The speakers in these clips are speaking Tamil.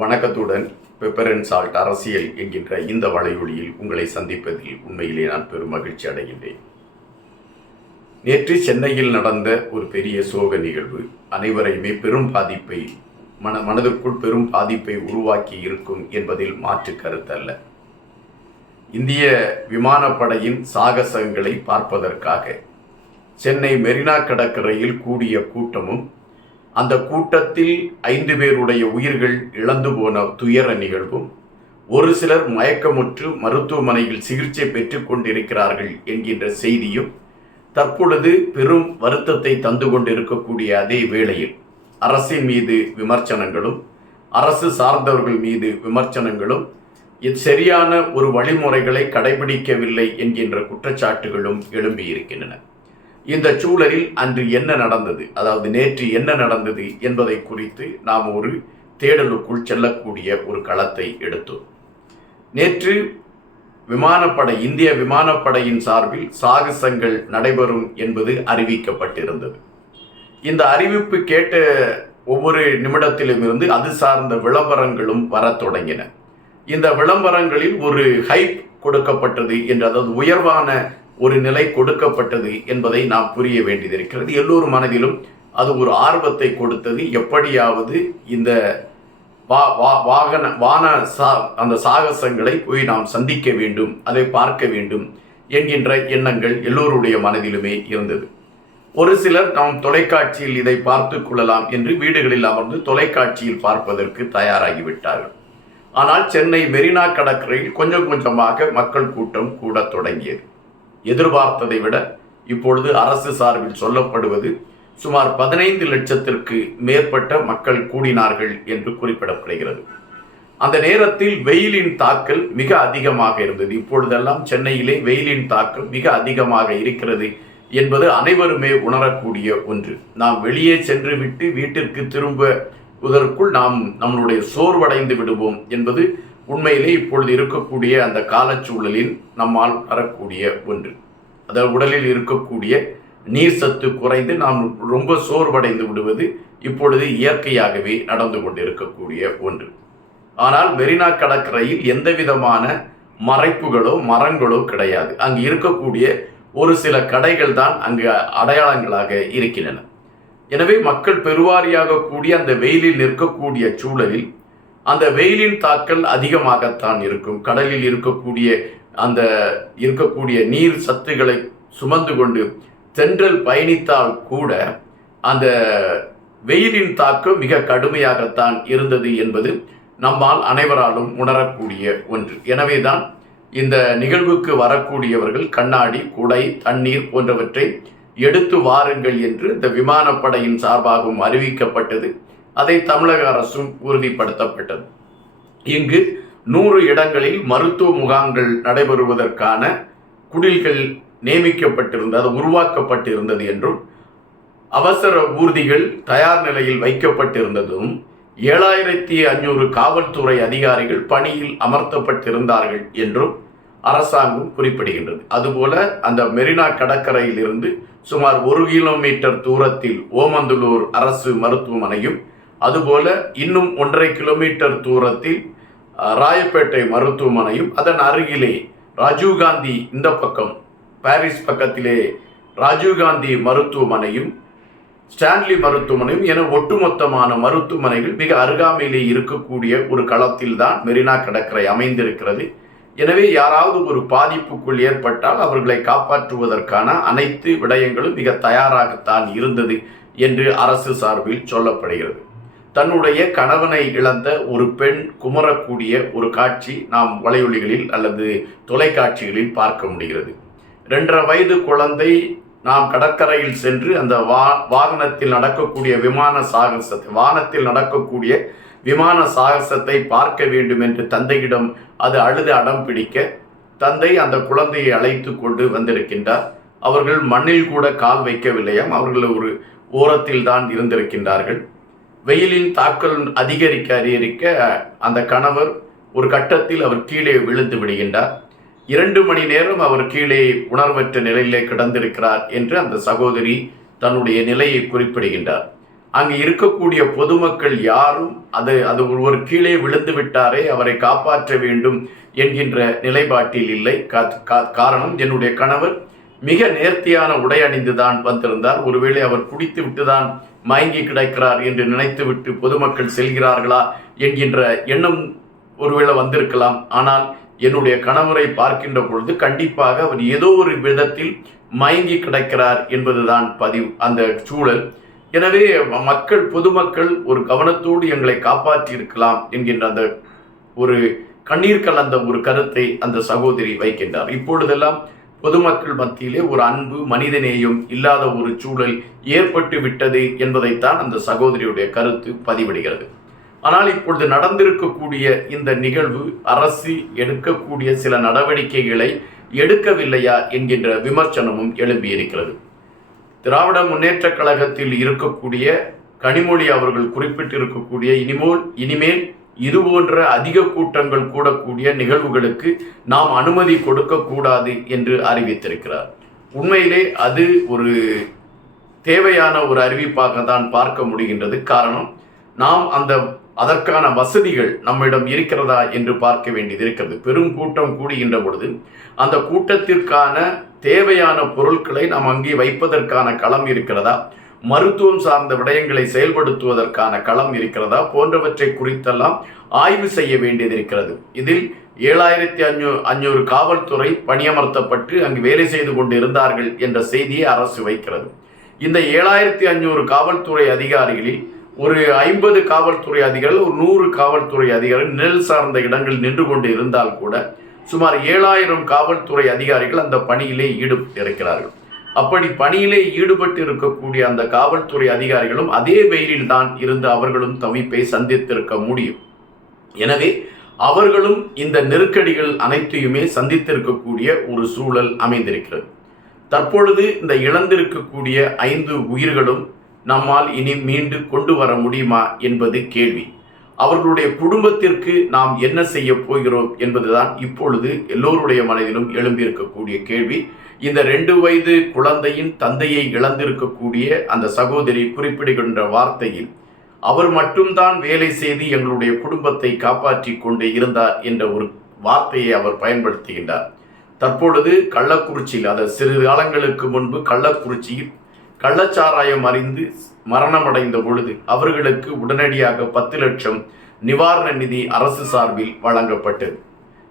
வணக்கத்துடன் பெப்பர் அண்ட் சால்ட் அரசியல் என்கின்ற இந்த வலையொலியில் உங்களை சந்திப்பதில் உண்மையிலே நான் பெரும் மகிழ்ச்சி அடைகின்றேன். நேற்று சென்னையில் நடந்த ஒரு பெரிய சோக நிகழ்வு அனைவரையுமே பெரும் பாதிப்பை மனதிற்குள் பெரும் பாதிப்பை உருவாக்கி இருக்கும் என்பதில் மாற்று கருத்தல்ல. இந்திய விமானப்படையின் சாகசங்களை பார்ப்பதற்காக சென்னை மெரினா கடற்கரையில் கூடிய கூட்டமும், அந்த கூட்டத்தில் 5 பேருடைய உயிர்கள் இழந்து போன துயர நிகழ்வும், ஒரு சிலர் மயக்கமுற்று மருத்துவமனையில் சிகிச்சை பெற்றுக் கொண்டிருக்கிறார்கள் என்கின்ற செய்தியும் தற்பொழுது பெரும் வருத்தத்தை தந்து கொண்டிருக்கக்கூடிய அதே வேளையில் அரசின் மீது விமர்சனங்களும், அரசு சார்ந்தவர்கள் மீது விமர்சனங்களும், சரியான ஒரு வழிமுறைகளை கடைபிடிக்கவில்லை என்கின்ற குற்றச்சாட்டுகளும் எழும்பியிருக்கின்றன. இந்த சூழலில் அன்று என்ன நடந்தது, அதாவது நேற்று என்ன நடந்தது என்பதை குறித்து நாம் ஒரு தேடலுக்குள் செல்லக்கூடிய ஒரு களத்தை எடுத்தோம். நேற்று விமானப்படை, இந்திய விமானப்படையின் சார்பில் சாகசங்கள் நடைபெறும் என்பது அறிவிக்கப்பட்டிருந்தது. இந்த அறிவிப்பு கேட்ட ஒவ்வொரு நிமிடத்திலும் இருந்து அது சார்ந்த விளம்பரங்களும் வரத் தொடங்கின. இந்த விளம்பரங்களில் ஒரு ஹைப் கொடுக்கப்பட்டது என்று, அதாவது உயர்வான ஒரு நிலை கொடுக்கப்பட்டது என்பதை நாம் புரிய வேண்டியிருக்கிறது. எல்லோரும் மனதிலும் அது ஒரு ஆர்வத்தை கொடுத்தது. எப்படியாவது இந்த அந்த சாகசங்களை போய் நாம் சந்திக்க வேண்டும், அதை பார்க்க வேண்டும் என்கின்ற எண்ணங்கள் எல்லோருடைய மனதிலுமே இருந்தது. ஒரு சிலர் நாம் தொலைக்காட்சியில் இதை பார்த்து கொள்ளலாம் என்று வீடுகளில் அமர்ந்து தொலைக்காட்சியில் பார்ப்பதற்கு தயாராகிவிட்டார்கள். ஆனால் சென்னை மெரினா கடற்கரையில் கொஞ்சம் கொஞ்சமாக மக்கள் கூட்டம் கூடத் தொடங்கியது. எதிர்பார்த்ததை விட இப்பொழுது அரசு சார்பில் சொல்லப்படுவது சுமார் 15 லட்சத்திற்கு மேற்பட்ட மக்கள் கூடினார்கள் என்று குறிப்பிடப்படுகிறது. அந்த நேரத்தில் வெயிலின் தாக்கல் மிக அதிகமாக இருந்தது. இப்பொழுதெல்லாம் சென்னையிலே வெயிலின் தாக்கம் மிக அதிகமாக இருக்கிறது என்பது அனைவருமே உணரக்கூடிய ஒன்று. நாம் வெளியே சென்று விட்டு வீட்டிற்கு திரும்புவதற்குள் நாம் நம்மளுடைய சோர்வடைந்து விடுவோம் என்பது உண்மையிலே இப்பொழுது இருக்கக்கூடிய அந்த காலச்சூழலில் நம்மால் வரக்கூடிய ஒன்று. அதாவது உடலில் இருக்கக்கூடிய நீர் சத்து குறைந்து நாம் ரொம்ப சோர்வடைந்து விடுவது இப்பொழுது இயற்கையாகவே நடந்து கொண்டிருக்கக்கூடிய ஒன்று. ஆனால் மெரினா கடற்கரையில் எந்த விதமான மறைப்புகளோ மரங்களோ கிடையாது. அங்கு இருக்கக்கூடிய ஒரு சில கடைகள் தான் அங்கு அடையாளங்களாக இருக்கின்றன. எனவே மக்கள் பெருவாரியாக கூடிய அந்த வெயிலில் நிற்கக்கூடிய சூழலில் அந்த வெயிலின் தாக்கல் அதிகமாகத்தான் இருக்கும். கடலில் இருக்கக்கூடிய நீர் சத்துக்களை சுமந்து கொண்டு தென்றல் பயணித்தால் கூட அந்த வெயிலின் தாக்கம் மிக கடுமையாகத்தான் இருந்தது என்பது நம்மால் அனைவராலும் உணரக்கூடிய ஒன்று. எனவேதான் இந்த நிகழ்வுக்கு வரக்கூடியவர்கள் கண்ணாடி, குடை, தண்ணீர் போன்றவற்றை எடுத்து வாருங்கள் என்று இந்த விமானப்படையின் சார்பாகவும் அறிவிக்கப்பட்டது. அதை தமிழக அரசும் உறுதிப்படுத்தப்பட்டது. இங்கு 100 இடங்களில் மருத்துவ முகாம்கள் நடைபெறுவதற்கான குடில்கள் நியமிக்கப்பட்டிருந்தது, உருவாக்கப்பட்டிருந்தது என்றும், அவசர ஊர்திகள் தயார் நிலையில் வைக்கப்பட்டிருந்ததும், 7500 காவல்துறை அதிகாரிகள் பணியில் அமர்த்தப்பட்டிருந்தார்கள் என்றும் அரசாங்கம் குறிப்பிடுகின்றது. அதுபோல அந்த மெரினா கடற்கரையில் இருந்து சுமார் 1 கிலோமீட்டர் தூரத்தில் ஓமந்தூர் அரசு மருத்துவமனையும், அதுபோல இன்னும் 1.5 கிலோமீட்டர் தூரத்தில் ராயப்பேட்டை மருத்துவமனையும், அதன் அருகிலே ராஜீவ்காந்தி, இந்த பக்கம் பாரிஸ் பக்கத்திலே ராஜீவ்காந்தி மருத்துவமனையும், ஸ்டான்லி மருத்துவமனையும் என ஒட்டுமொத்தமான மருத்துவமனைகள் மிக அருகாமையிலே இருக்கக்கூடிய ஒரு களத்தில் தான் மெரினா கடற்கரை அமைந்திருக்கிறது. எனவே யாராவது ஒரு பாதிப்புக்குள் ஏற்பட்டால் அவர்களை காப்பாற்றுவதற்கான அனைத்து விடயங்களும் மிக தயாராகத்தான் இருந்தது என்று அரசு சார்பில் சொல்லப்படுகிறது. தன்னுடைய கணவனை இழந்த ஒரு பெண் குமரக்கூடிய ஒரு காட்சி நாம் வலையொலிகளில் அல்லது தொலைக்காட்சிகளில் பார்க்க முடிகிறது. 2.5 வயது குழந்தை நாம் கடற்கரையில் சென்று அந்த வாகனத்தில் நடக்கக்கூடிய வானத்தில் நடக்கக்கூடிய விமான சாகசத்தை பார்க்க வேண்டும் என்று தந்தையிடம் அது அழுது அடம் பிடிக்க, தந்தை அந்த குழந்தையை அழைத்து கொண்டு வந்திருக்கின்றார். அவர்கள் மண்ணில் கூட கால் வைக்கவில்லையாம், அவர்கள் ஒரு ஓரத்தில் தான் இருந்திருக்கின்றார்கள். வெயிலின் தாக்கல் அதிகரிக்க அந்த கணவர் ஒரு கட்டத்தில் அவர் கீழே விழுந்து விடுகின்றார். 2 மணி நேரம் அவர் கீழே உணர்வற்ற நிலையிலே கிடந்திருக்கிறார் என்று அந்த சகோதரி தன்னுடைய நிலையை குறிப்பிடுகின்றார். அங்கு இருக்கக்கூடிய பொதுமக்கள் யாரும் அது ஒருவர் கீழே விழுந்து விட்டாரே, அவரை காப்பாற்ற வேண்டும் என்கின்ற நிலைப்பாட்டில் இல்லை. காரணம், என்னுடைய கணவர் மிக நேர்த்தியான உடை அணிந்துதான் வந்திருந்தார். ஒருவேளை அவர் குடித்து விட்டுதான் மயங்கி கிடக்கிறார் என்று நினைத்துவிட்டு பொதுமக்கள் செல்கிறார்களா என்கின்ற எண்ணம் ஒருவேளை வந்திருக்கலாம். ஆனால் என்னுடைய கணவரை பார்க்கின்ற பொழுது கண்டிப்பாக அவர் ஏதோ ஒரு விதத்தில் மயங்கி கிடக்கிறார் என்பதுதான் அந்த சூழல். எனவே பொதுமக்கள் ஒரு கவனத்தோடு எங்களை காப்பாற்றி இருக்கலாம் என்கின்ற அந்த ஒரு கண்ணீர் கலந்த ஒரு கருத்தை அந்த சகோதரி வைக்கின்றார். இப்பொழுதெல்லாம் பொதுமக்கள் மத்தியிலே ஒரு அன்பு, மனிதநேயம் இல்லாத ஒரு சூழல் ஏற்பட்டு விட்டது என்பதைத்தான் அந்த சகோதரியுடைய கருத்து பதிவிடுகிறது. ஆனால் இப்பொழுது நடந்திருக்கக்கூடிய இந்த நிகழ்வு அரசு எடுக்கக்கூடிய சில நடவடிக்கைகளை எடுக்கவில்லையா என்கின்ற விமர்சனமும் எழும்பியிருக்கிறது. திராவிட முன்னேற்ற கழகத்தில் இருக்கக்கூடிய கனிமொழி அவர்கள் குறிப்பிட்டிருக்கக்கூடிய இனிமேல் இதுபோன்ற அதிக கூட்டங்கள் கூடக்கூடிய நிகழ்வுகளுக்கு நாம் அனுமதி கொடுக்கக்கூடாது என்று அறிவித்திருக்கிறார். உண்மையிலே அது ஒரு தேவையான ஒரு அறிவிப்பாக தான் பார்க்க முடிகின்றது. காரணம், நாம் அதற்கான வசதிகள் நம்மிடம் இருக்கிறதா என்று பார்க்க வேண்டியது இருக்கிறது. பெரும் கூட்டம் கூடுகின்ற பொழுது அந்த கூட்டத்திற்கான தேவையான பொருட்களை நாம் அங்கே வைப்பதற்கான களம் இருக்கிறதா, மருத்துவம் சார்ந்த விடயங்களை செயல்படுத்துவதற்கான களம் இருக்கிறதா போன்றவற்றை குறித்தெல்லாம் ஆய்வு செய்ய வேண்டியது இருக்கிறது. இதில் 7500 காவல்துறை பணியமர்த்தப்பட்டு அங்கு வேலை செய்து கொண்டு இருந்தார்கள் என்ற செய்தியை அரசு வைக்கிறது. இந்த 7500 காவல்துறை அதிகாரிகளில் ஒரு 50 காவல்துறை அதிகாரிகள், ஒரு 100 காவல்துறை அதிகாரிகள் நிழல் சார்ந்த இடங்கள் நின்று கொண்டு இருந்தால் கூட சுமார் 7000 காவல்துறை அதிகாரிகள் அந்த பணியிலே ஈடுபட்டிருக்கிறார்கள். அப்படி பணியிலே ஈடுபட்டு இருக்கக்கூடிய அந்த காவல்துறை அதிகாரிகளும் அதே வெயிலில் தான் இருந்து அவர்களும் தவிப்பை சந்தித்திருக்க முடியும். எனவே அவர்களும் இந்த நெருக்கடிகள் அனைத்தையுமே சந்தித்திருக்கக்கூடிய ஒரு சூழல் அமைந்திருக்கிறது. தற்பொழுது இந்த இழந்திருக்கக்கூடிய 5 உயிர்களும் நம்மால் இனி மீண்டு கொண்டு வர முடியுமா என்பது கேள்வி. அவர்களுடைய குடும்பத்திற்கு நாம் என்ன செய்ய போகிறோம் என்பதுதான் இப்பொழுது எல்லோருடைய மனதிலும் எழும்பியிருக்கக்கூடிய கேள்வி. இந்த 2 வயது குழந்தையின் தந்தையை இழந்திருக்கக்கூடிய அந்த சகோதரி குறிப்பிடுகின்ற வார்த்தையில் அவர் மட்டும்தான் வேலை செய்து எங்களுடைய குடும்பத்தை காப்பாற்றி கொண்டு இருந்தார் என்ற ஒரு வார்த்தையை அவர் பயன்படுத்துகின்றார். தற்பொழுது கள்ளக்குறிச்சியில், சிறு காலங்களுக்கு முன்பு கள்ளக்குறிச்சியில் கள்ளச்சாராயம் அறிந்து மரணமடைந்த பொழுது அவர்களுக்கு உடனடியாக 10 லட்சம் நிவாரண நிதி அரசு சார்பில் வழங்கப்பட்டது.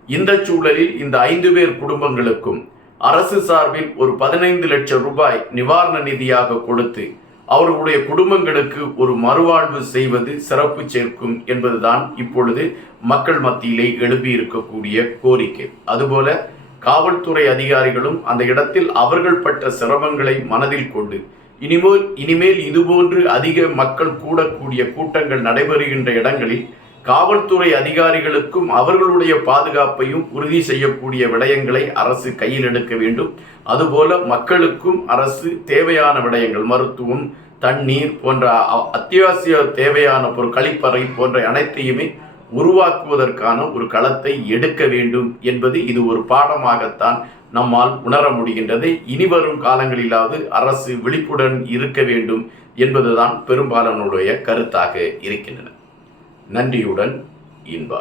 இந்த சூழலில் இந்த 5 பேர் குடும்பங்களுக்கும் அரசு சார்பில் ஒரு 15 லட்சம் ரூபாய் நிவாரண நிதியாக கொடுத்து அவர்களுடைய குடும்பங்களுக்கு ஒரு மறுவாழ்வு செய்வது சிறப்பு சேர்க்கும் என்பதுதான் இப்பொழுது மக்கள் மத்தியிலே எழுப்பியிருக்கக்கூடிய கோரிக்கை. அதுபோல காவல்துறை அதிகாரிகளும் அந்த இடத்தில் அவர்கள் பட்ட சிரமங்களை மனதில் கொண்டு இனிமேல் இதுபோன்று அதிக மக்கள் கூடக்கூடிய கூட்டங்கள் நடைபெறுகின்ற இடங்களில் காவல்துறை அதிகாரிகளுக்கும் அவர்களுடைய பாதுகாப்பையும் உறுதி செய்யக்கூடிய விடயங்களை அரசு கையில் எடுக்க வேண்டும். அதுபோல மக்களுக்கும் அரசு தேவையான விடயங்கள், மருத்துவம், தண்ணீர் போன்ற அத்தியாவசிய தேவையான கழிப்பறை போன்ற அனைத்தையுமே உருவாக்குவதற்கான ஒரு களத்தை எடுக்க வேண்டும் என்பது இது ஒரு பாடமாகத்தான் நம்மால் உணர முடிகின்றது. இனிவரும் காலங்களிலாவது அரசு விழிப்புடன் இருக்க வேண்டும் என்பதுதான் பெரும்பாலானுடைய கருத்தாக இருக்கின்றன. நன்றியுடன் இன்பா.